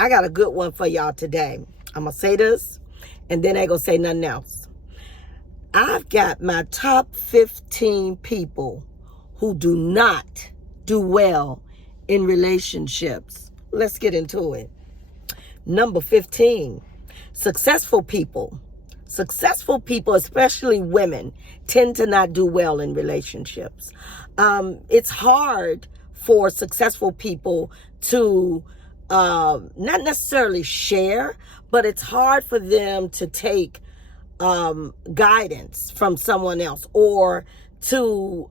I got a good one for y'all today. I'm going to say this, and then I ain't going to say nothing else. I've got my top 15 people who do not do well in relationships. Let's get into it. Number 15, successful people. Successful people, especially women, tend to not do well in relationships. It's hard for successful people to not necessarily share, but it's hard for them to take guidance from someone else, or to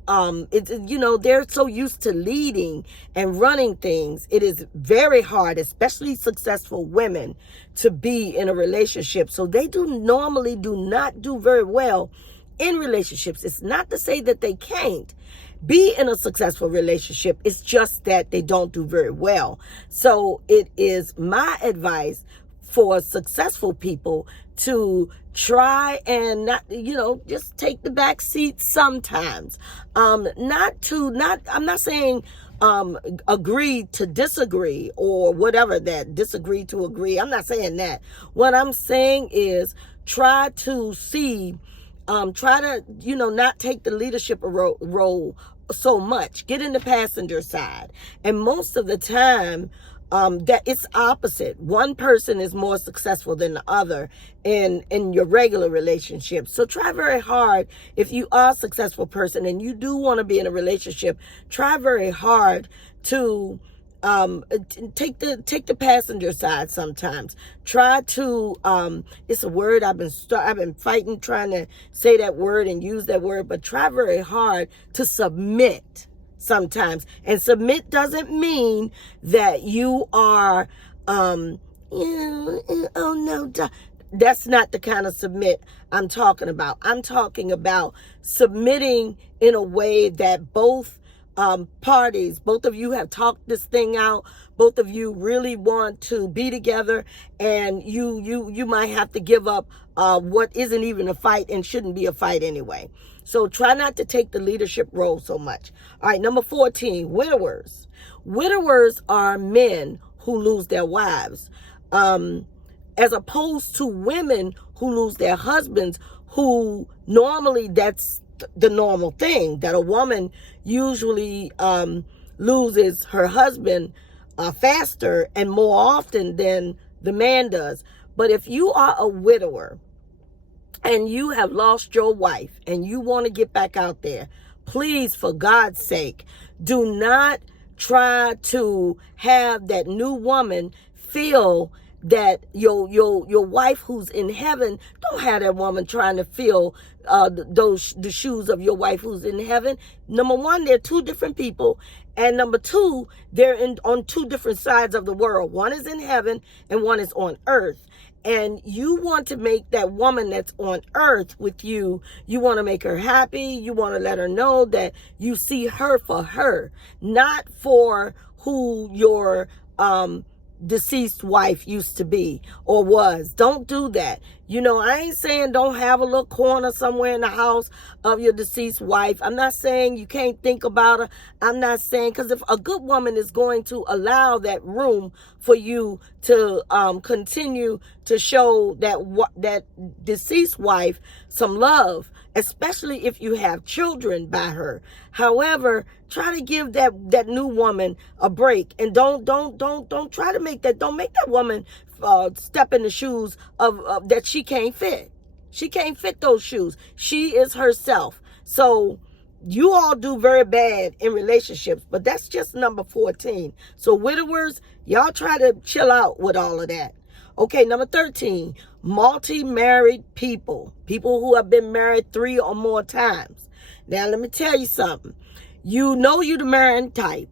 they're so used to leading and running things. It is very hard, especially successful women, to be in a relationship. So they normally do not do very well in relationships. It's not to say that they can't be in a successful relationship. It's just that they don't do very well. So it is my advice for successful people to try and not, just take the back seat sometimes. I'm not saying agree to disagree, or whatever that, disagree to agree. I'm not saying that. What I'm saying is try to not take the leadership role so much. Get in the passenger side. And most of the time, that it's opposite. One person is more successful than the other in your regular relationship. So try very hard. If you are a successful person and you do want to be in a relationship, try very hard to take the passenger side sometimes. Try to it's a word I've been fighting trying to say that word and use that word, but try very hard to submit sometimes. And submit doesn't mean that you are that's not the kind of submit I'm talking about. I'm talking about submitting in a way that both parties, both of you have talked this thing out. Both of you really want to be together, and you might have to give up what isn't even a fight and shouldn't be a fight anyway. So try not to take the leadership role so much. All right, number 14, widowers. Widowers are men who lose their wives, as opposed to women who lose their husbands, who normally that's the normal thing, that a woman usually loses her husband faster and more often than the man does. But if you are a widower and you have lost your wife and you want to get back out there, please, for God's sake, do not try to have that new woman feel that your wife who's in heaven. Don't have that woman trying to fill the shoes of your wife who's in heaven. Number one, they're two different people, and number two, they're on two different sides of the world. One is in heaven and one is on earth. And you want to make that woman that's on earth with you, you want to make her happy. You want to let her know that you see her for her, not for who your deceased wife used to be or was. Don't do that. I ain't saying don't have a little corner somewhere in the house of your deceased wife. I'm not saying you can't think about her. I'm not saying, because if a good woman is going to allow that room for you to continue to show that deceased wife some love, especially if you have children by her. However, try to give that new woman a break, and don't try to make that woman step in the shoes of that she can't fit. She can't fit those shoes. She is herself. So you all do very bad in relationships, but that's just number 14. So widowers, y'all try to chill out with all of that. Okay, number 13, multi-married people who have been married 3 or more times. Now, let me tell you something. You're the marrying type.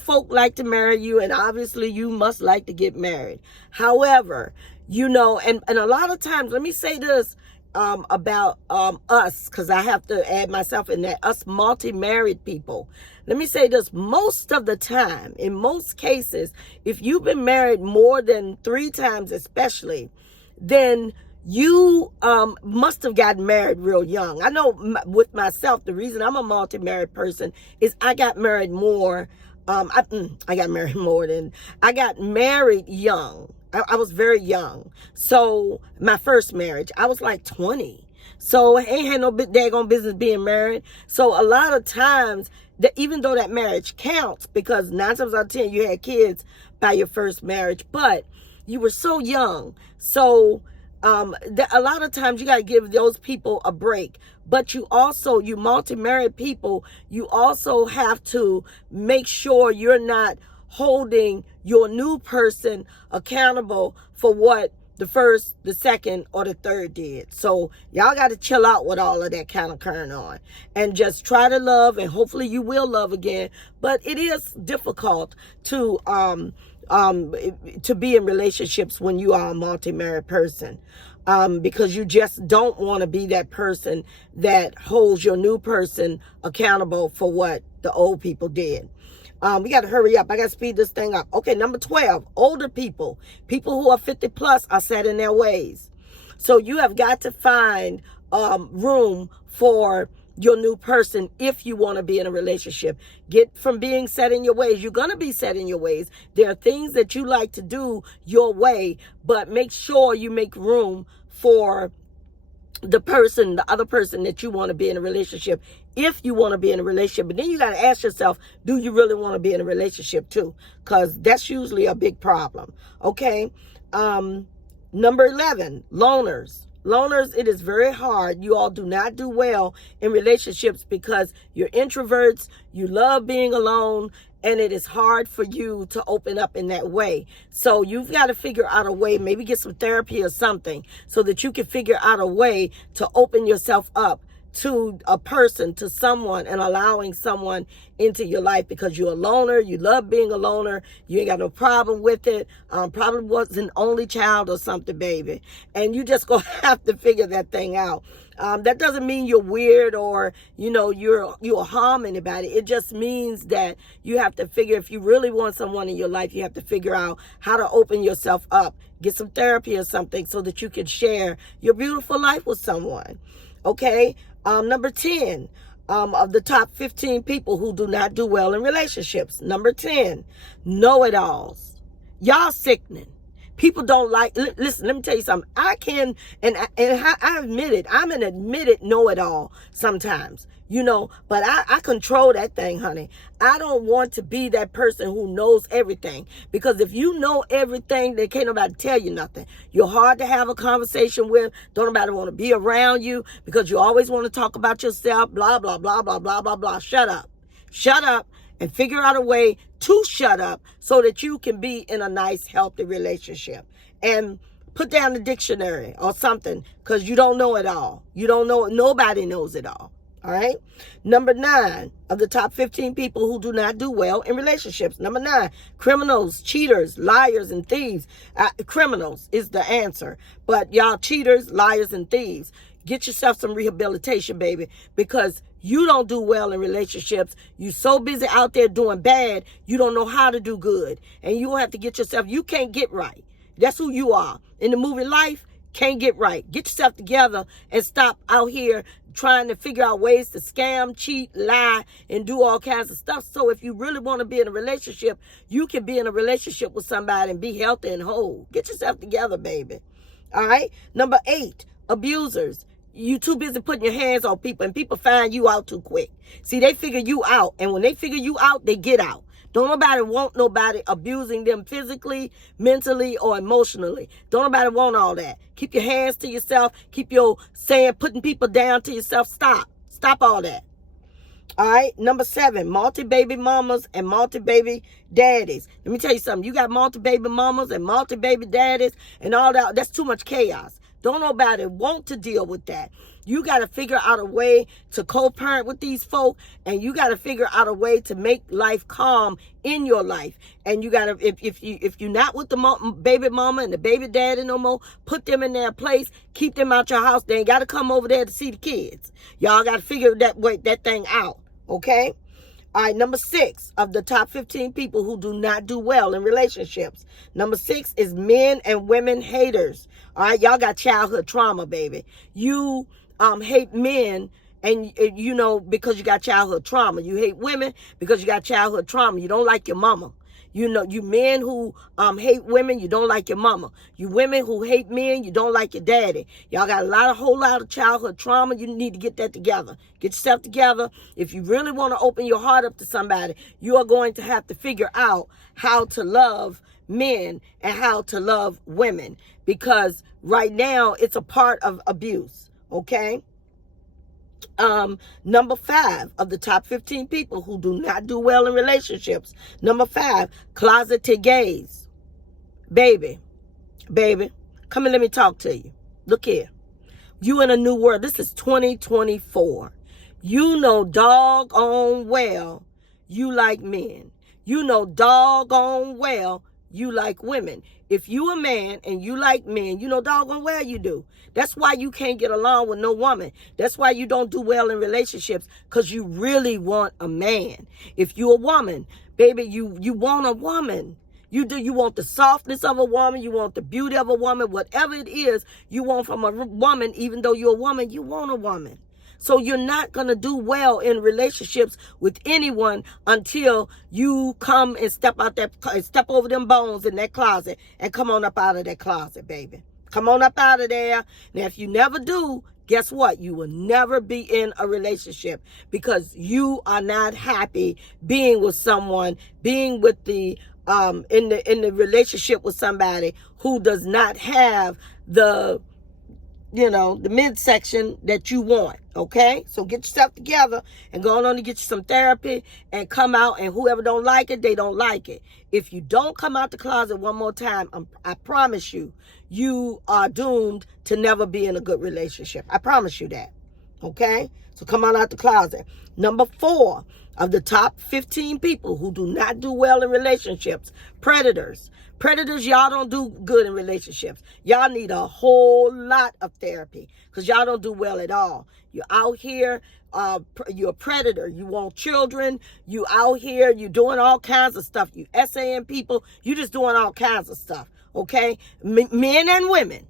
Folk like to marry you, and obviously you must like to get married. However, and a lot of times, let me say this about us, because I have to add myself in that, us multi-married people. Let me say this, most of the time, in most cases, if you've been married more than 3 times especially, then you must have gotten married real young. I know with myself, the reason I'm a multi-married person is I got married more I got married I got married young. I was very young. So my first marriage, I was like 20. So I ain't had no daggone business being married. So a lot of times, that even though that marriage counts, because 9 times out of 10 you had kids by your first marriage, but you were so young. So a lot of times you got to give those people a break. But you multi-married people, you also have to make sure you're not holding your new person accountable for what the first, the second, or the third did. So y'all got to chill out with all of that kind of carrying on and just try to love, and hopefully you will love again. But it is difficult to be in relationships when you are a multi-married person. Because you just don't want to be that person that holds your new person accountable for what the old people did. We got to hurry up. I got to speed this thing up. Okay, number 12, older people. People who are 50 plus are set in their ways. So you have got to find room for your new person if you want to be in a relationship. Get from being set in your ways. You're going to be set in your ways. There are things that you like to do your way, but make sure you make room for the other person that you want to be in a relationship, if you want to be in a relationship. But then you got to ask yourself, do you really want to be in a relationship too? Because that's usually a big problem. Okay. Number 11, loners. Loners, it is very hard. You all do not do well in relationships because you're introverts, you love being alone, and it is hard for you to open up in that way. So you've got to figure out a way, maybe get some therapy or something, so that you can figure out a way to open yourself up to a person, to someone, and allowing someone into your life, because you're a loner, you love being a loner, you ain't got no problem with it, probably was an only child or something, baby, and you just gonna have to figure that thing out. That doesn't mean you're weird or, you'll harm anybody. It just means that you have to figure, if you really want someone in your life, you have to figure out how to open yourself up, get some therapy or something, so that you can share your beautiful life with someone. Okay. Number 10, of the top 15 people who do not do well in relationships. Number 10, know-it-alls. Y'all sickening. People don't like, listen, let me tell you something. I admit it. I'm an admitted know-it-all sometimes, but I control that thing, honey. I don't want to be that person who knows everything, because if you know everything, then can't nobody tell you nothing. You're hard to have a conversation with. Don't nobody want to be around you, because you always want to talk about yourself, blah, blah, blah, blah, blah, blah, blah. Shut up and figure out a way to shut up so that you can be in a nice, healthy relationship. And put down the dictionary or something, because you don't know it all. You don't know it. Nobody knows it all. All right. Number 9, of the top 15 people who do not do well in relationships. Number 9, criminals, cheaters, liars, and thieves. Criminals is the answer. But y'all cheaters, liars, and thieves, get yourself some rehabilitation, baby, because you don't do well in relationships. You so busy out there doing bad, you don't know how to do good. And you have to get yourself, you can't get right. That's who you are. In the movie Life, can't get right. Get yourself together and stop out here trying to figure out ways to scam, cheat, lie, and do all kinds of stuff. So if you really want to be in a relationship, you can be in a relationship with somebody and be healthy and whole. Get yourself together, baby. All right. Number 8, abusers. You too busy putting your hands on people, and people find you out too quick. See, they figure you out, and when they figure you out, they get out. Don't nobody want nobody abusing them physically, mentally, or emotionally. Don't nobody want all that. Keep your hands to yourself. Keep your putting people down to yourself. Stop all that. All right. Number 7, multi-baby mamas and multi-baby daddies. Let me tell you something. You got multi-baby mamas and multi-baby daddies and all that. That's too much chaos. Don't nobody want to deal with that. You got to figure out a way to co-parent with these folk, and you got to figure out a way to make life calm in your life. And you got to, if you're not with the baby mama and the baby daddy no more, put them in their place, keep them out your house. They ain't got to come over there to see the kids. Y'all got to figure that thing out. Okay. All right, number 6 of the top 15 people who do not do well in relationships. Number 6 is men and women haters. All right, y'all got childhood trauma, baby. You hate men And you know, because you got childhood trauma. You hate women because you got childhood trauma. You don't like your mama. You know, you men who hate women, you don't like your mama. You women who hate men, you don't like your daddy. Y'all got a whole lot of childhood trauma. You need to get that together. Get yourself together. If you really want to open your heart up to somebody, you are going to have to figure out how to love men and how to love women, because right now it's a part of abuse. Okay. Number 5 of the top 15 people who do not do well in relationships. Number 5, closeted gays. Baby, come and let me talk to you. Look here. You in a new world. This is 2024. You know doggone well you like men. You know doggone well you like women. If you a man and you like men, you know doggone well you do. That's why you can't get along with no woman. That's why you don't do well in relationships, because you really want a man. If you a woman, baby, you want a woman. You want the softness of a woman. You want the beauty of a woman. Whatever it is you want from a woman, even though you're a woman, you want a woman. So you're not going to do well in relationships with anyone until you come and step over them bones in that closet and come on up out of that closet, baby. Come on up out of there. Now, if you never do, guess what? You will never be in a relationship, because you are not happy being with someone, being with the in the relationship with somebody who does not have the midsection that you want. Okay, so get yourself together and go on to get you some therapy and come out, and whoever don't like it, they don't like it. If you don't come out the closet one more time, I promise you, you are doomed to never be in a good relationship. I promise you that. Okay, so come on out the closet. Number 4 of the top 15 people who do not do well in relationships, predators. Predators, y'all don't do good in relationships. Y'all need a whole lot of therapy, because y'all don't do well at all. You're out here, you're a predator. You want children. You out here, you doing all kinds of stuff. You essaying people. You just doing all kinds of stuff, okay? Men and women.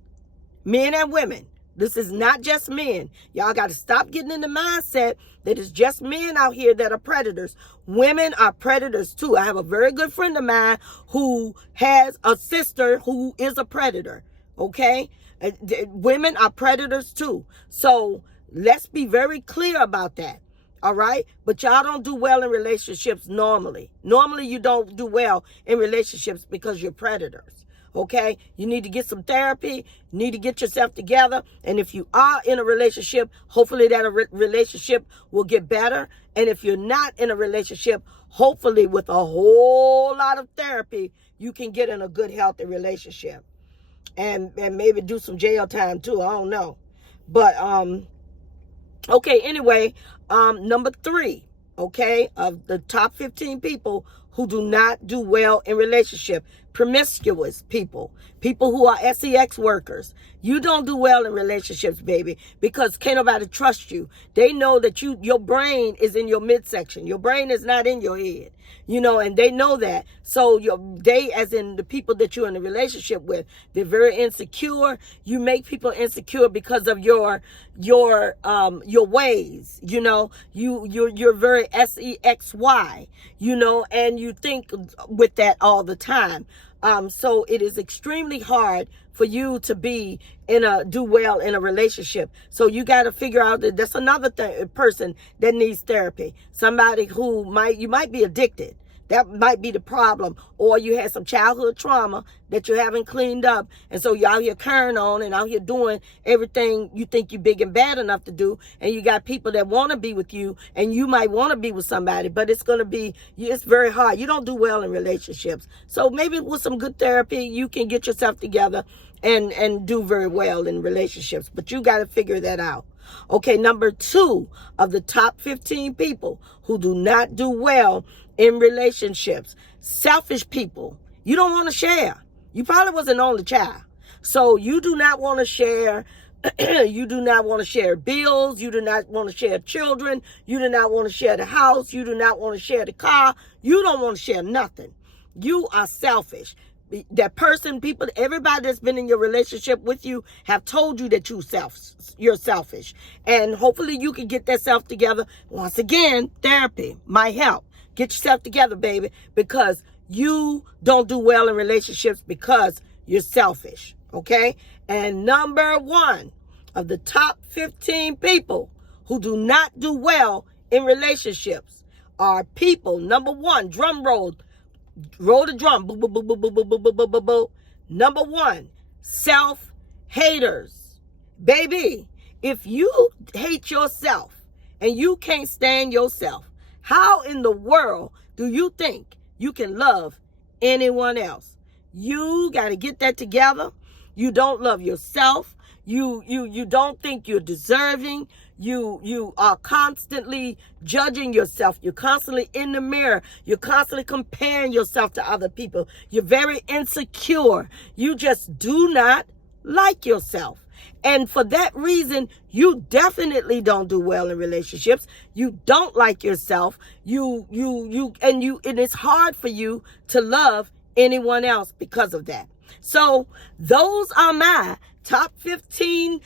Men and women. This is not just men. Y'all got to stop getting in the mindset that it's just men out here that are predators. Women are predators too. I have a very good friend of mine who has a sister who is a predator. Okay? Women are predators too. So let's be very clear about that. All right? But y'all don't do well in relationships normally. Normally you don't do well in relationships because you're predators. Okay, you need to get some therapy, you need to get yourself together. And if you are in a relationship, hopefully that relationship will get better. And if you're not in a relationship, hopefully with a whole lot of therapy, you can get in a good, healthy relationship. And maybe do some jail time too, I don't know. But, okay, anyway, number 3, okay, of the top 15 people who do not do well in relationship. Promiscuous people who are sex workers. You don't do well in relationships, baby, because can't nobody trust you. They know that your brain is in your midsection. Your brain is not in your head, and they know that. So they, as in the people that you're in a relationship with, they're very insecure. You make people insecure because of your ways. You're very sexy, and you think with that all the time. So it is extremely hard for you to do well in a relationship. So you got to figure out that that's another person that needs therapy. Somebody who you might be addicted. That might be the problem. Or you had some childhood trauma that you haven't cleaned up. And so you're out here carrying on and out here doing everything you think you're big and bad enough to do. And you got people that want to be with you, and you might want to be with somebody, but it's very hard. You don't do well in relationships. So maybe with some good therapy, you can get yourself together and do very well in relationships. But you got to figure that out. Okay, number 2 of the top 15 people who do not do well in relationships. Selfish people. You don't want to share. You probably was an only child. So you do not want to share. You do not want to share bills. You do not want to share children. You do not want to share the house. You do not want to share the car. You don't want to share nothing. You are selfish. that person, people, everybody that's been in your relationship with you have told you that you're selfish. And hopefully you can get that self together. Once again, therapy might help. Get yourself together, baby, because you don't do well in relationships because you're selfish, okay? And number one of the top 15 people who do not do well in relationships are people, number one, drum roll the drum, boo, boo, boo, boo, boo, boo, boo, boo, boo, boo. Number one, self-haters. Baby, if you hate yourself and you can't stand yourself, how in the world do you think you can love anyone else? You got to get that together. You don't love yourself. You don't think you're deserving. You are constantly judging yourself. You're constantly in the mirror. You're constantly comparing yourself to other people. You're very insecure. You just do not like yourself. And for that reason, you definitely don't do well in relationships. You don't like yourself. And it's hard for you to love anyone else because of that. So those are my top 15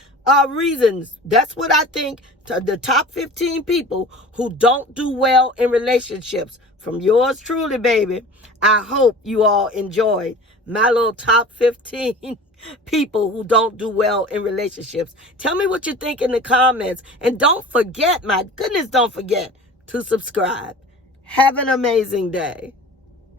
reasons. That's what I think. The top 15 people who don't do well in relationships. From yours truly, baby. I hope you all enjoyed my little top 15 people who don't do well in relationships. Tell me what you think in the comments. And don't forget, my goodness, don't forget to subscribe. Have an amazing day.